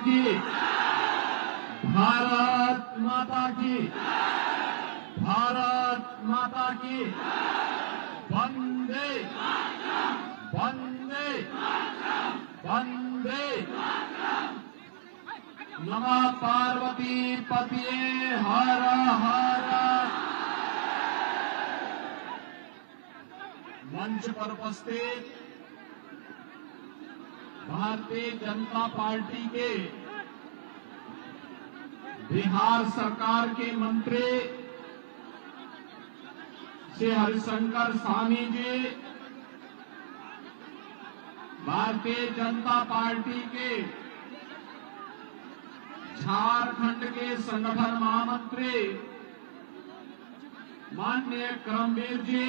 की, भारत माता की, भारत माता की, वंदे वंदे वंदे। नमः पार्वती पतिये हर हर। मंच पर उपस्थित भारतीय जनता पार्टी के बिहार सरकार के मंत्री श्री हरिशंकर स्वामी जी, भारतीय जनता पार्टी के झारखंड के संगठन महामंत्री माननीय करमवीर जी,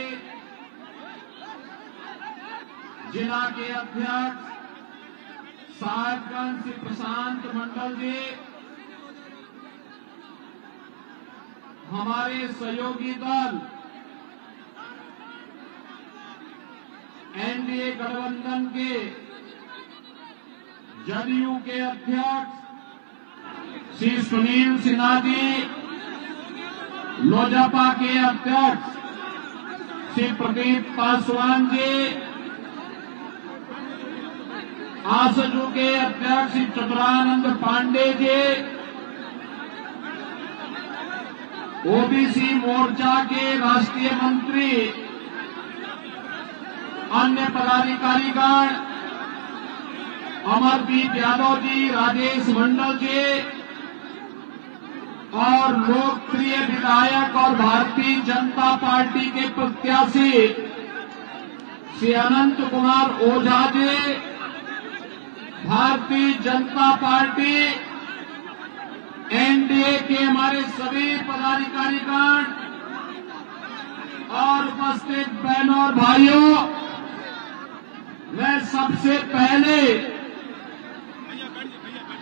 जिला के अध्यक्ष साहेबगंज श्री प्रशांत मंडल जी, हमारे सहयोगी दल एनडीए गठबंधन के जदयू के अध्यक्ष श्री सुनील सिन्हा जी, लोजपा के अध्यक्ष श्री प्रदीप पासवान जी, आसजू के अध्यक्ष श्री चतुरानंद पांडे जी, ओबीसी मोर्चा के राष्ट्रीय मंत्री, अन्य पदाधिकारीगण, अमरदीप यादव जी, राजेश मंडल जी और लोकप्रिय विधायक और भारतीय जनता पार्टी के प्रत्याशी श्री अनंत कुमार ओझा जी, भारतीय जनता पार्टी एनडीए के हमारे सभी पदाधिकारीगण और उपस्थित बहनों और भाइयों, मैं सबसे पहले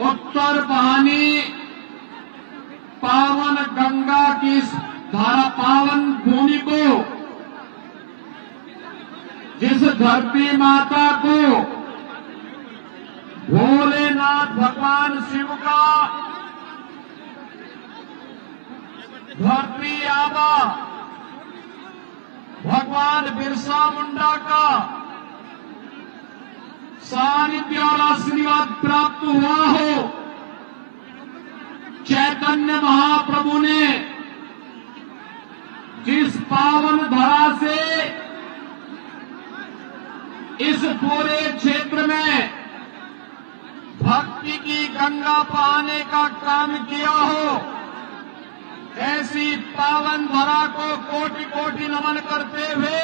उत्तर वाहिनी पावन गंगा की धारा पावन भूमि को, जिस धरती माता को भोलेनाथ भगवान शिव का धरती आबा भगवान बिरसा मुंडा का सानिध्य और आशीर्वाद प्राप्त हुआ हो, चैतन्य महाप्रभु ने जिस पावन धरा से इस पूरे क्षेत्र में भक्ति की गंगा बहाने का काम किया हो, ऐसी पावन धरा को कोटि कोटि नमन करते हुए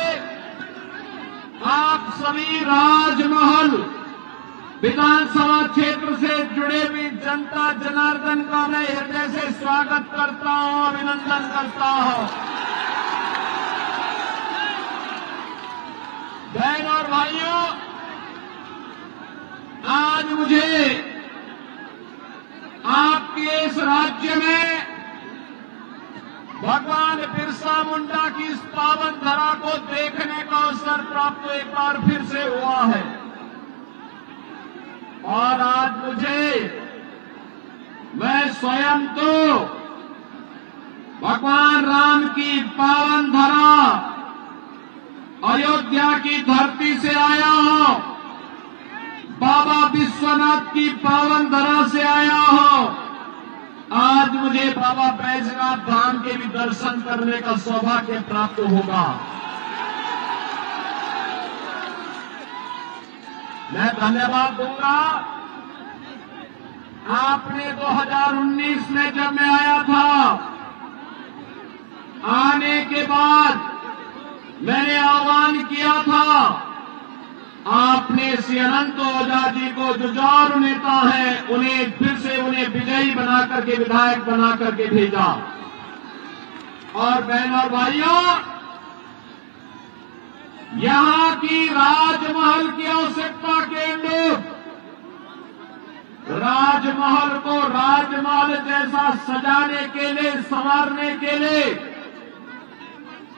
आप सभी राजमहल विधानसभा क्षेत्र से जुड़े हुई जनता जनार्दन का मैं हृदय से स्वागत करता हूं, अभिनंदन करता हूं। बहन और भाइयों, आज मुझे आपके इस राज्य में भगवान बिरसा मुंडा की इस पावन धरा को देखने का अवसर प्राप्त एक बार फिर से हुआ है और आज मैं स्वयं तो भगवान राम की पावन धरा अयोध्या की धरती से आया हूं, बाबा विश्वनाथ की पावन धरा से आया हूं। आज मुझे बाबा बैजनाथ धाम के भी दर्शन करने का सौभाग्य प्राप्त होगा। मैं धन्यवाद दूंगा। आपने 2019 में जब मैं आया था, आने के बाद मैंने आह्वान किया था, आपने श्री अनंत ओझा जी को जो जुझारू नेता है उन्हें फिर से विजयी बना करके, विधायक बना करके भेजा। और बहनों और भाइयों, यहां की राजमहल की आवश्यकता के अनुरूप राजमहल को राजमहल जैसा सजाने के लिए, संवारने के लिए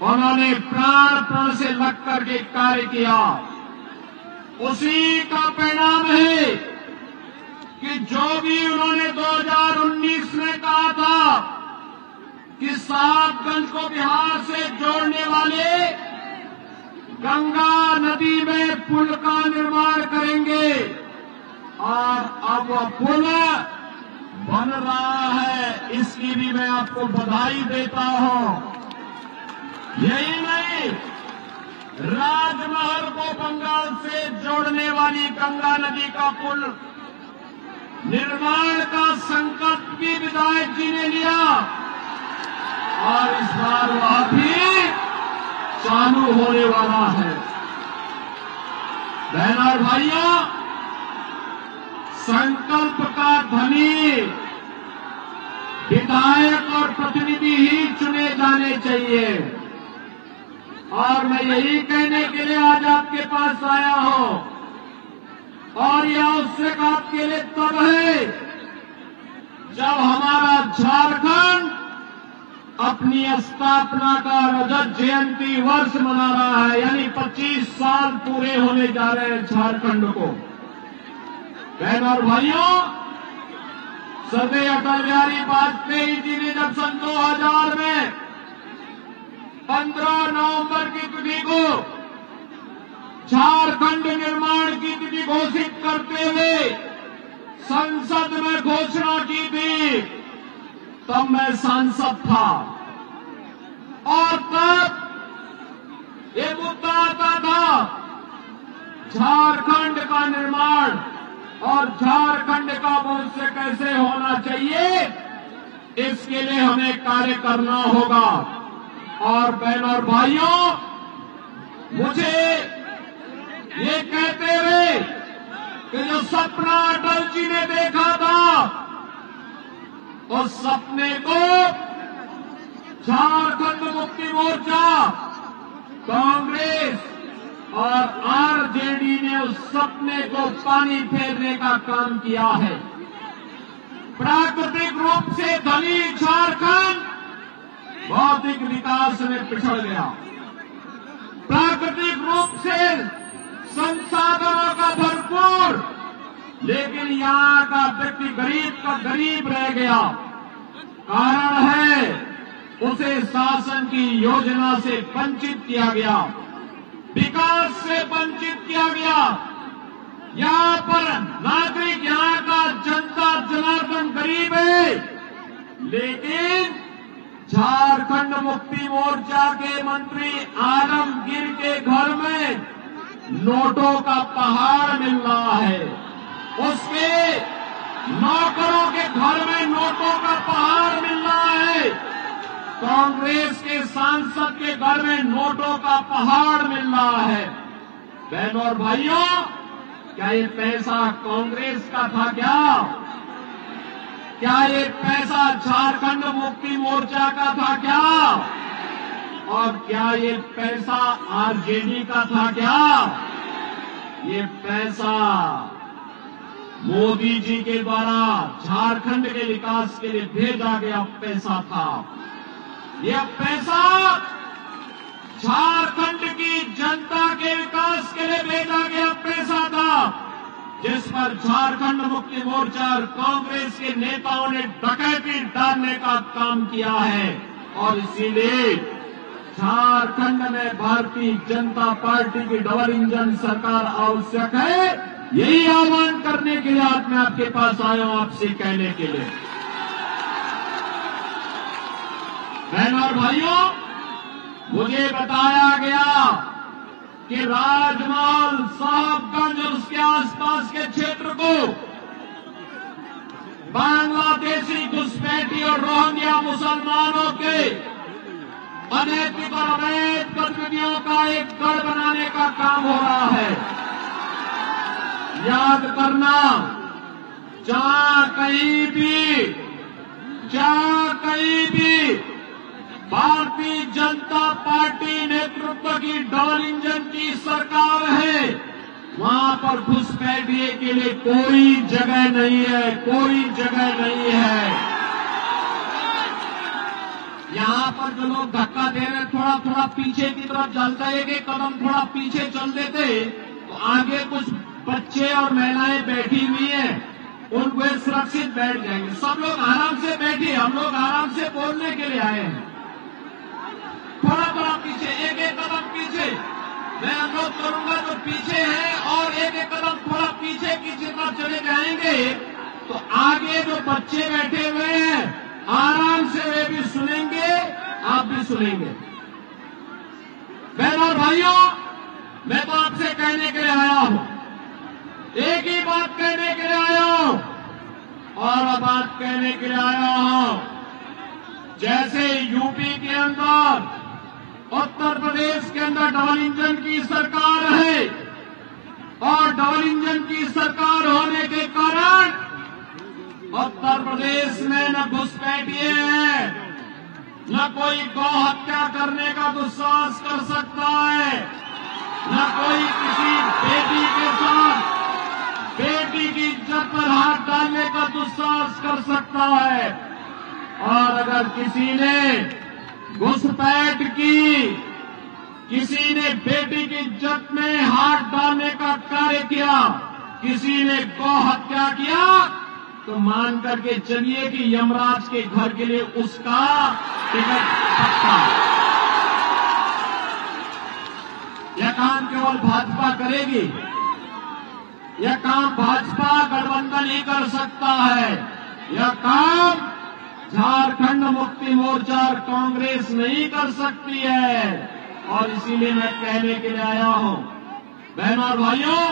उन्होंने प्राण से लग करके कार्य किया। उसी का परिणाम है कि जो भी उन्होंने 2019 में कहा था कि साहबगंज को बिहार से जोड़ने वाले गंगा नदी में पुल का निर्माण करेंगे, और अब वह पुल बन रहा है। इसकी भी मैं आपको बधाई देता हूं। यही नहीं, राजमहल को बंगाल से जोड़ने वाली गंगा नदी का पुल निर्माण का संकल्प भी विधायक जी ने लिया, और इस बार वह भी चालू होने वाला है। बहन और भाइयों, संकल्प का धनी विधायक और प्रतिनिधि ही चुने जाने चाहिए, और मैं यही कहने के लिए आज आपके पास आया हूं। और यह आवश्यक आपके लिए तब है जब हमारा झारखंड अपनी स्थापना का रजत जयंती वर्ष मना रहा है, यानी 25 साल पूरे होने जा रहे हैं झारखंड को। बहन और भाइयों, श्रद्धेय अटल बिहारी वाजपेयी जी ने जब सन 2000 में 15 नवंबर की तिथि को झारखंड निर्माण की तिथि घोषित करते हुए संसद में घोषणा की थी, तब मैं सांसद था, और तब ये मुद्दा आता था झारखंड का निर्माण और झारखंड का भविष्य कैसे होना चाहिए, इसके लिए हमें कार्य करना होगा। और बहन और भाइयों, मुझे ये कहते हुए कि जो सपना अटल जी ने देखा था, उस सपने को झारखंड मुक्ति मोर्चा, कांग्रेस और आरजेडी ने उस सपने को पानी फेरने का काम किया है। प्राकृतिक रूप से धनी झारखंड भौतिक विकास में पिछड़ गया। प्राकृतिक रूप से संसाधनों का भरपूर, लेकिन यहाँ का व्यक्ति गरीब का गरीब रह गया। कारण है उसे शासन की योजना से वंचित किया गया, विकास से वंचित किया गया। यहाँ पर नागरिक, यहाँ का जनता जनार्दन गरीब है, लेकिन झारखंड मुक्ति मोर्चा के मंत्री आलमगीर के घर में नोटों का पहाड़ मिल रहा है, उसके नौकरों के घर में नोटों का पहाड़ मिल रहा है, कांग्रेस के सांसद के घर में नोटों का पहाड़ मिल रहा है। बहनों और भाइयों, क्या ये पैसा कांग्रेस का था क्या ये पैसा झारखंड मुक्ति मोर्चा का था क्या? और क्या ये पैसा आरजेडी का था क्या? ये पैसा मोदी जी के द्वारा झारखंड के विकास के लिए भेजा गया पैसा था। यह पैसा झारखंड की जनता के विकास के लिए भेजा गया पैसा था, जिस पर झारखंड मुक्ति मोर्चा और कांग्रेस के नेताओं ने डकैती डालने का काम किया है। और इसीलिए झारखंड में भारतीय जनता पार्टी की डबल इंजन सरकार आवश्यक है। यही आह्वान करने के लिए आज मैं आपके पास आया हूं, आपसे कहने के लिए। बहनों और भाइयों, मुझे बताया गया कि राजमहल, साहबगंज और उसके आसपास के क्षेत्र को बांग्लादेशी घुसपैठी और रोहिंग्या मुसलमानों के अनैतिक और अवैध गतिविधियों का एक गढ़ बनाने का काम हो रहा है। याद करना, जहां कहीं भी भारतीय जनता पार्टी नेतृत्व की डबल इंजन की सरकार है, वहां पर घुसपैठिए के लिए कोई जगह नहीं है, कोई जगह नहीं है। यहाँ पर जो लोग धक्का दे रहे, थोड़ा थोड़ा पीछे की तरफ चलते, एक कदम थोड़ा पीछे चल देते तो आगे कुछ बच्चे और महिलाएं बैठी हुई हैं, उनको सुरक्षित बैठ जाएंगे। सब लोग आराम से बैठिए, हम लोग आराम से बोलने के लिए आए हैं। थोड़ा थोड़ा पीछे, एक एक कदम पीछे। मैं अनुरोध करूंगा जो पीछे है और एक एक कदम थोड़ा पीछे की तरफ चले जाएंगे तो आगे जो बच्चे बैठे हुए हैं आराम से वे भी सुनेंगे, आप भी सुनेंगे। बहनों और भाइयों, मैं तो आपसे कहने के लिए आया हूं, एक ही बात कहने के लिए आया हूं और बात कहने के लिए आया हूं। जैसे यूपी के अंदर, उत्तर प्रदेश के अंदर डबल इंजन की सरकार है और डबल इंजन की सरकार होने के कारण उत्तर प्रदेश में न घुसपैठिए हैं, न कोई गौ हत्या करने का दुस्साहस कर सकता है, न कोई किसी बेटी के साथ बेटी की इज्जत पर हाथ डालने का दुस्साहस कर सकता है। और अगर किसी ने घुसपैठ की, किसी ने बेटी की इज्जत में हाथ डालने का कार्य किया, किसी ने गौ हत्या किया, तो मान करके चलिए कि यमराज के घर के लिए उसका टिकट पक्का। यह काम केवल भाजपा करेगी, यह काम भाजपा गठबंधन ही कर सकता है। यह काम झारखंड मुक्ति मोर्चा और कांग्रेस नहीं कर सकती है। और इसीलिए मैं कहने के लिए आया हूं, बहनों और भाइयों,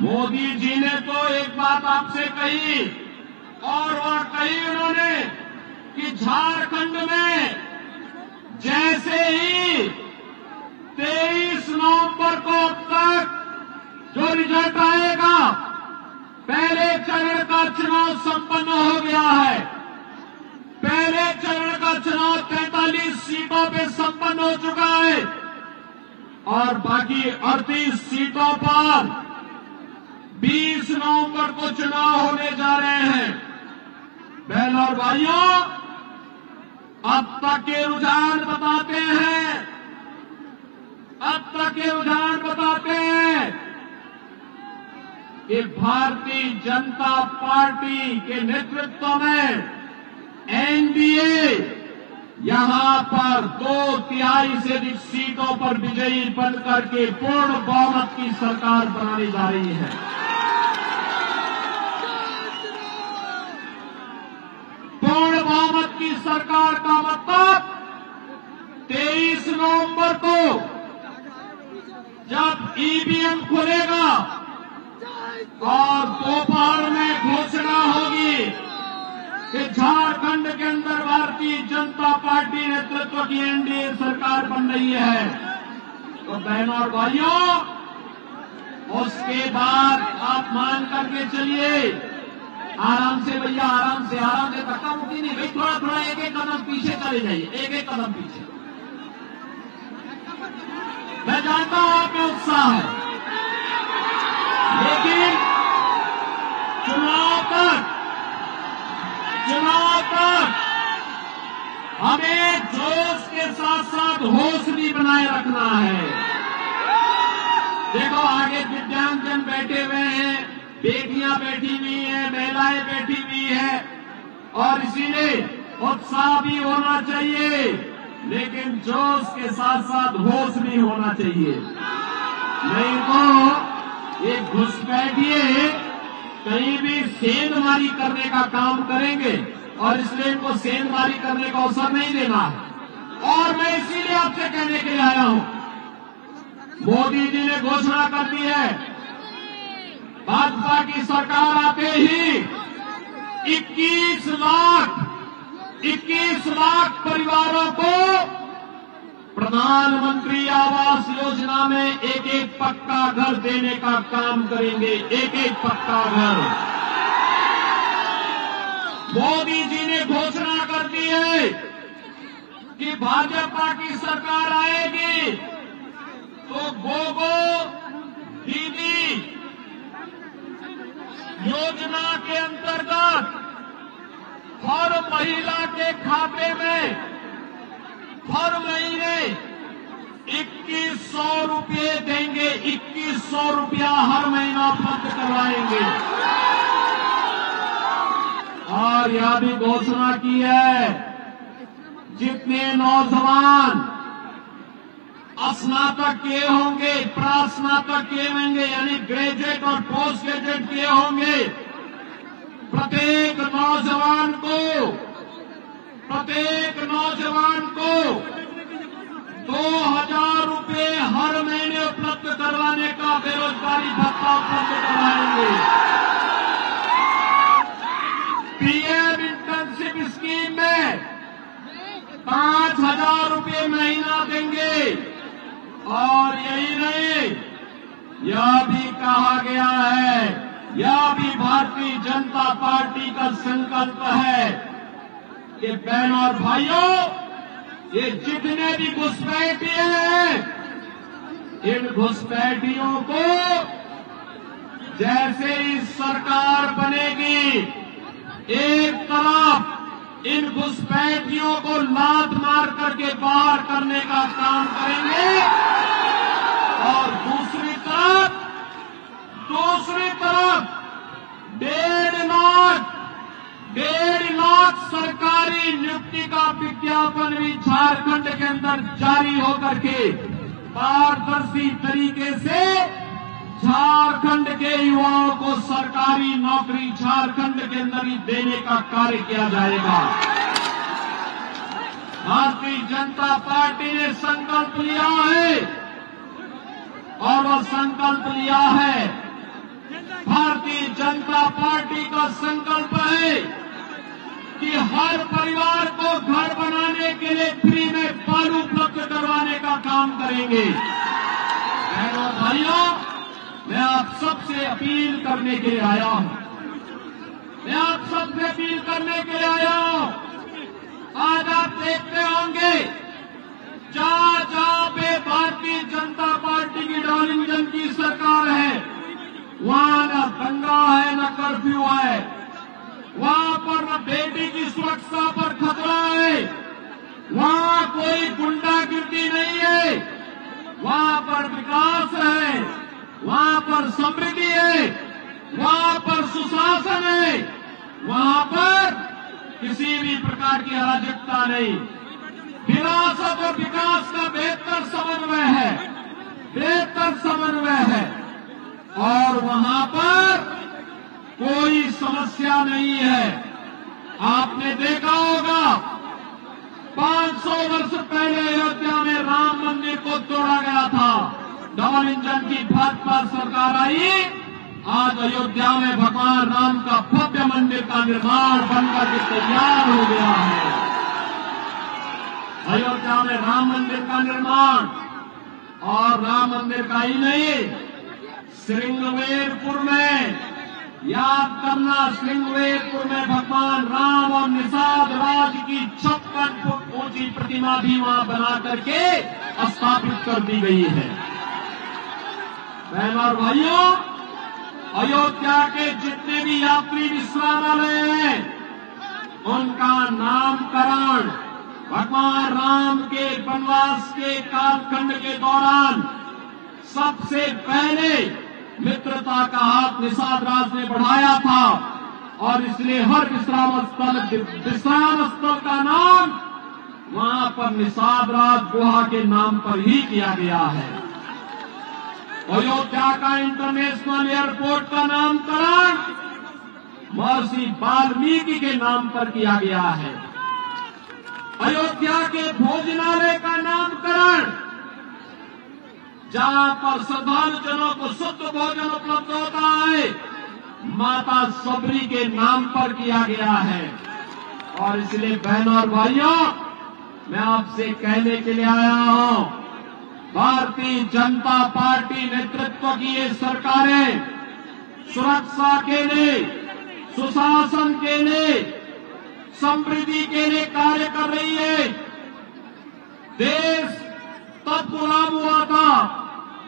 मोदी जी ने तो एक बात आपसे कही और वह कही उन्होंने कि झारखंड में जैसे ही 23 नवंबर को अब तक जो रिजल्ट आएगा, पहले चरण का चुनाव संपन्न हो गया है। पहले चरण का चुनाव 43 सीटों पे संपन्न हो चुका है और बाकी 38 सीटों पर 20 नवंबर को चुनाव होने जा रहे हैं। बहनों और भाइयों, अब तक के रुझान बताते हैं, अब तक के रुझान बताते हैं कि भारतीय जनता पार्टी के नेतृत्व में एनडीए यहां पर 2/3 से अधिक सीटों पर विजयी बनकर के पूर्ण बहुमत की सरकार बनाने जा रही है। पूर्ण बहुमत की सरकार का मतलब 23 नवंबर को जब ईवीएम खुलेगा और दोपहर में घोषणा होगी कि झारखंड के अंदर भारतीय जनता पार्टी नेतृत्व की एनडीए सरकार बन रही है, तो बहनों और भाइयों, उसके बाद आप मान करके चलिए, आराम से भैया, आराम से धक्का मुक्की नहीं भाई, थोड़ा थोड़ा एक एक कदम पीछे चले जाइए, एक एक कदम पीछे। मैं जानता हूं आप में उत्साह है, लेकिन चुनाव तक हमें जोश के साथ साथ होश भी बनाए रखना है। देखो आगे दिव्यांगजन बैठे हुए हैं, बेटियां बैठी हुई हैं, महिलाएं बैठी हुई हैं और इसीलिए उत्साह भी होना चाहिए, लेकिन जोश के साथ साथ होश भी होना चाहिए। नहीं तो ये घुसपैठिए कहीं भी सेंधमारी करने का काम करेंगे और इसलिए इनको सेंधमारी करने का अवसर नहीं देना है। और मैं इसीलिए आपसे कहने के लिए आया हूं, मोदी जी ने घोषणा कर दी है, भाजपा की सरकार आते ही 21 लाख परिवारों को प्रधानमंत्री आवास योजना में एक एक पक्का घर देने का काम करेंगे, एक एक पक्का घर। मोदी जी ने घोषणा कर दी है कि भाजपा की सरकार आएगी तो गोगो दीदी योजना के अंतर्गत हर महिला के खाते में हर महीने 2100 रुपये देंगे, 2100 रुपया हर महीना उपलब्ध करवाएंगे। और यह भी घोषणा की है, जितने नौजवान स्नातक किए होंगे, प्रास्नातक किए होंगे, यानी ग्रेजुएट और पोस्ट ग्रेजुएट किए होंगे, प्रत्येक नौजवान को 2,000 रुपये हर महीने उपलब्ध करवाने का बेरोजगारी भत्ता उपलब्ध करवाएंगे। पीएम इंटर्नशिप स्कीम में 5,000 रुपये महीना देंगे। और यही नहीं, यह भी कहा गया है, यह भी भारतीय जनता पार्टी का संकल्प है कि बहनों और भाइयों, ये जितने भी घुसपैठिए हैं, इन घुसपैठियों को जैसे ही सरकार बनेगी, एक तरफ इन घुसपैठियों को लात मार करके बाहर करने का काम करेंगे और दूसरी तरफ 1.5 लाख सरकारी नियुक्ति का विज्ञापन भी झारखंड के अंदर जारी होकर के पारदर्शी तरीके से झारखंड के युवाओं को सरकारी नौकरी झारखंड के अंदर ही देने का कार्य किया जाएगा। भारतीय जनता पार्टी ने संकल्प लिया है और वह संकल्प लिया है, भारतीय जनता पार्टी का संकल्प है कि हर परिवार को घर बनाने के लिए फ्री में बालू उपलब्ध करवाने का काम करेंगे। बहनों भाइयों, मैं आप सबसे अपील करने के लिए आया हूं, आज आप देखते होंगे जहां पे भारतीय जनता पार्टी की डार्लिंग जन की सरकार है, वहां न दंगा है न कर्फ्यू है, वहां पर न बेटी की सुरक्षा पर खतरा है, वहां कोई गुंडागिर्दी नहीं है, वहां पर विकास है, वहां पर समृद्धि है, वहां पर सुशासन है, वहां पर किसी भी प्रकार की अराजकता नहीं, विरासत और विकास का बेहतर समन्वय है और वहां पर कोई समस्या नहीं है। आपने देखा होगा 500 वर्ष पहले अयोध्या में राम मंदिर को तोड़ा गया था, डबल इंजन की भाजपा सरकार आई, आज अयोध्या में भगवान राम का भव्य मंदिर का निर्माण बनकर के तैयार हो गया है। अयोध्या में राम मंदिर का निर्माण, और राम मंदिर का ही नहीं, श्रृंगवेरपुर में, याद करना, श्रृंगवेरपुर में भगवान राम और निषाद राज की 56 फुट ऊंची प्रतिमा भी वहां बना करके स्थापित कर दी गई है। बहनों और भाइयों, अयोध्या के जितने भी यात्री विश्रामालय हैं, उनका नामकरण भगवान राम के वनवास के कालखंड के दौरान सबसे पहले मित्रता का हाथ निषाद राज ने बढ़ाया था और इसलिए हर विश्राम स्थल का नाम वहां पर निषाद राज गुहा के नाम पर ही किया गया है। अयोध्या का इंटरनेशनल एयरपोर्ट का नामकरण महर्षि वाल्मीकि के नाम पर किया गया है। अयोध्या के भोजनालय का नामकरण, जहां पर श्रद्धालुजनों को शुद्ध भोजन उपलब्ध होता है, माता सबरी के नाम पर किया गया है। और इसलिए बहनों और भाइयों, मैं आपसे कहने के लिए आया हूं, भारतीय जनता पार्टी नेतृत्व की ये सरकारें सुरक्षा के लिए, सुशासन के लिए, समृद्धि के लिए कार्य कर रही है। देश तब गुलाम हुआ था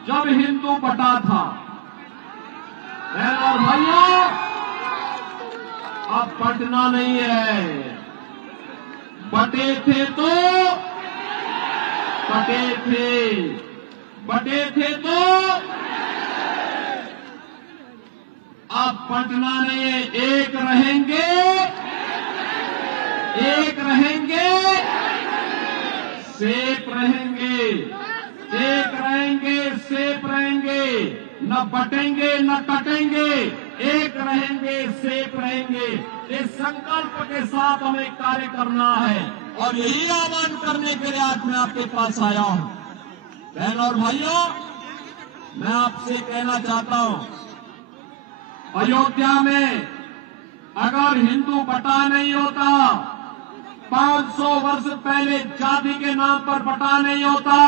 जब हिंदू बटा था। और भाइयों, अब बटना नहीं है, बटे थे तो अब बटना नहीं है, एक रहेंगे एक रहेंगे, सेफ रहेंगे, एक रहेंगे, सेफ रहेंगे, न बटेंगे न कटेंगे, एक रहेंगे, सेफ रहेंगे। इस संकल्प के साथ हमें कार्य करना है और यही आह्वान करने के लिए आज मैं आपके पास आया हूं। बहनों और भाइयों, मैं आपसे कहना चाहता हूं, अयोध्या में अगर हिंदू बटा नहीं होता, 500 वर्ष पहले जाति के नाम पर बटा नहीं होता,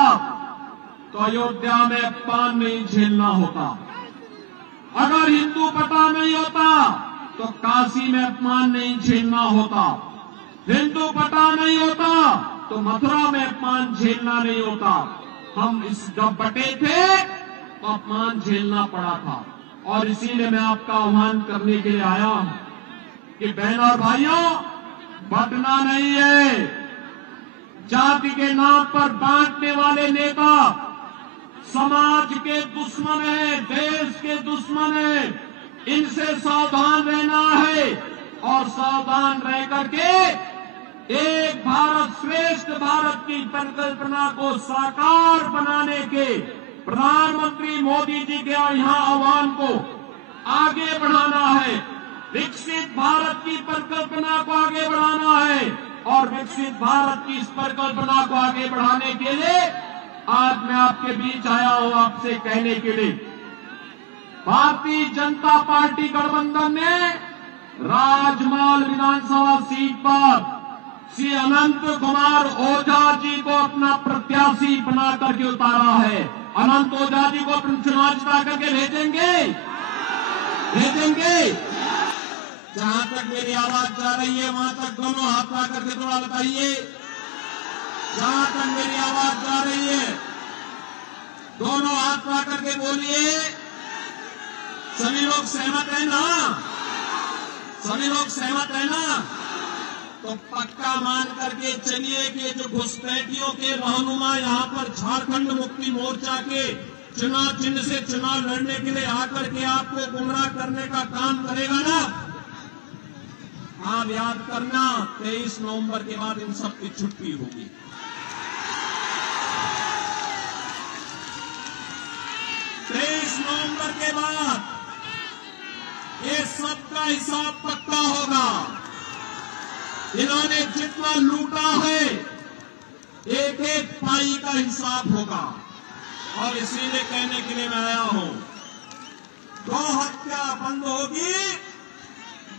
तो अयोध्या में अपमान नहीं झेलना होता। अगर हिंदू बटा नहीं होता तो काशी में अपमान नहीं झेलना होता। हिंदू बटा नहीं होता तो मथुरा में अपमान झेलना नहीं होता। हम जब बटे थे तो अपमान झेलना पड़ा था और इसीलिए मैं आपका आह्वान करने के लिए आया हूं कि बहनों और भाइयों, बटना नहीं है। जाति के नाम पर बांटने वाले नेता समाज के दुश्मन है, देश के दुश्मन है। इनसे सावधान रहना है और सावधान रह करके एक भारत श्रेष्ठ भारत की परिकल्पना को साकार बनाने के प्रधानमंत्री मोदी जी के यहाँ आह्वान को आगे बढ़ाना है। विकसित भारत की परिकल्पना को आगे बढ़ाना है और विकसित भारत की इस परिकल्पना को आगे बढ़ाने के लिए आज मैं आपके बीच आया हूं आपसे कहने के लिए। भारतीय जनता पार्टी गठबंधन ने राजमहल विधानसभा सीट पर श्री अनंत कुमार ओझा जी को अपना प्रत्याशी बना करके उतारा है। अनंत ओझा जी को अपने चुनाव जिता करके भेजेंगे। जहां तक मेरी आवाज जा रही है वहां तक दोनों हाथ ला करके थोड़ा बताइए। जहां तक मेरी आवाज जा रही है दोनों हाथ ला करके बोलिए। सभी लोग सहमत है ना? सभी लोग सहमत है ना? तो पक्का मान करके चलिए कि जो घुसपैठियों के रहनुमा यहाँ पर झारखंड मुक्ति मोर्चा के चुनाव चिन्ह से चुनाव लड़ने के लिए आकर के आपको गुमराह करने का काम करेगा ना, आप याद करना 23 नवंबर के बाद इन सब की छुट्टी होगी। 23 नवंबर के बाद ये सबका हिसाब पक्का होगा। इन्होंने जितना लूटा है एक एक पाई का हिसाब होगा और इसीलिए कहने के लिए मैं आया हूं, गौ हत्या बंद होगी,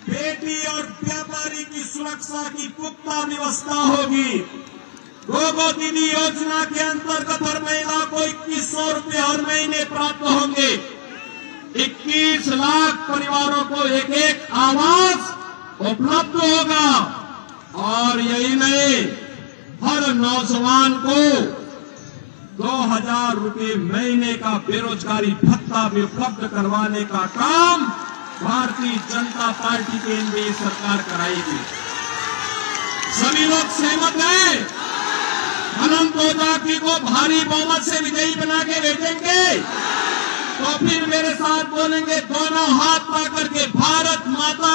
बेटी और व्यापारी की सुरक्षा की पुख्ता व्यवस्था होगी। गोगो दीदी योजना के अंतर्गत हर महिला को 2100 रुपये हर महीने प्राप्त होंगे। 21 लाख परिवारों को एक एक आवास उपलब्ध होगा और यही नहीं, हर नौजवान को 2000 रुपये महीने का बेरोजगारी भत्ता भी उपलब्ध करवाने का काम भारतीय जनता पार्टी की एनडीए सरकार कराएगी। सभी लोग सहमत हैं? अनंत ओझा जी को भारी बहुमत से विजयी बना के भेजेंगे तो फिर मेरे साथ बोलेंगे, दोनों हाथ ला करके भारत माता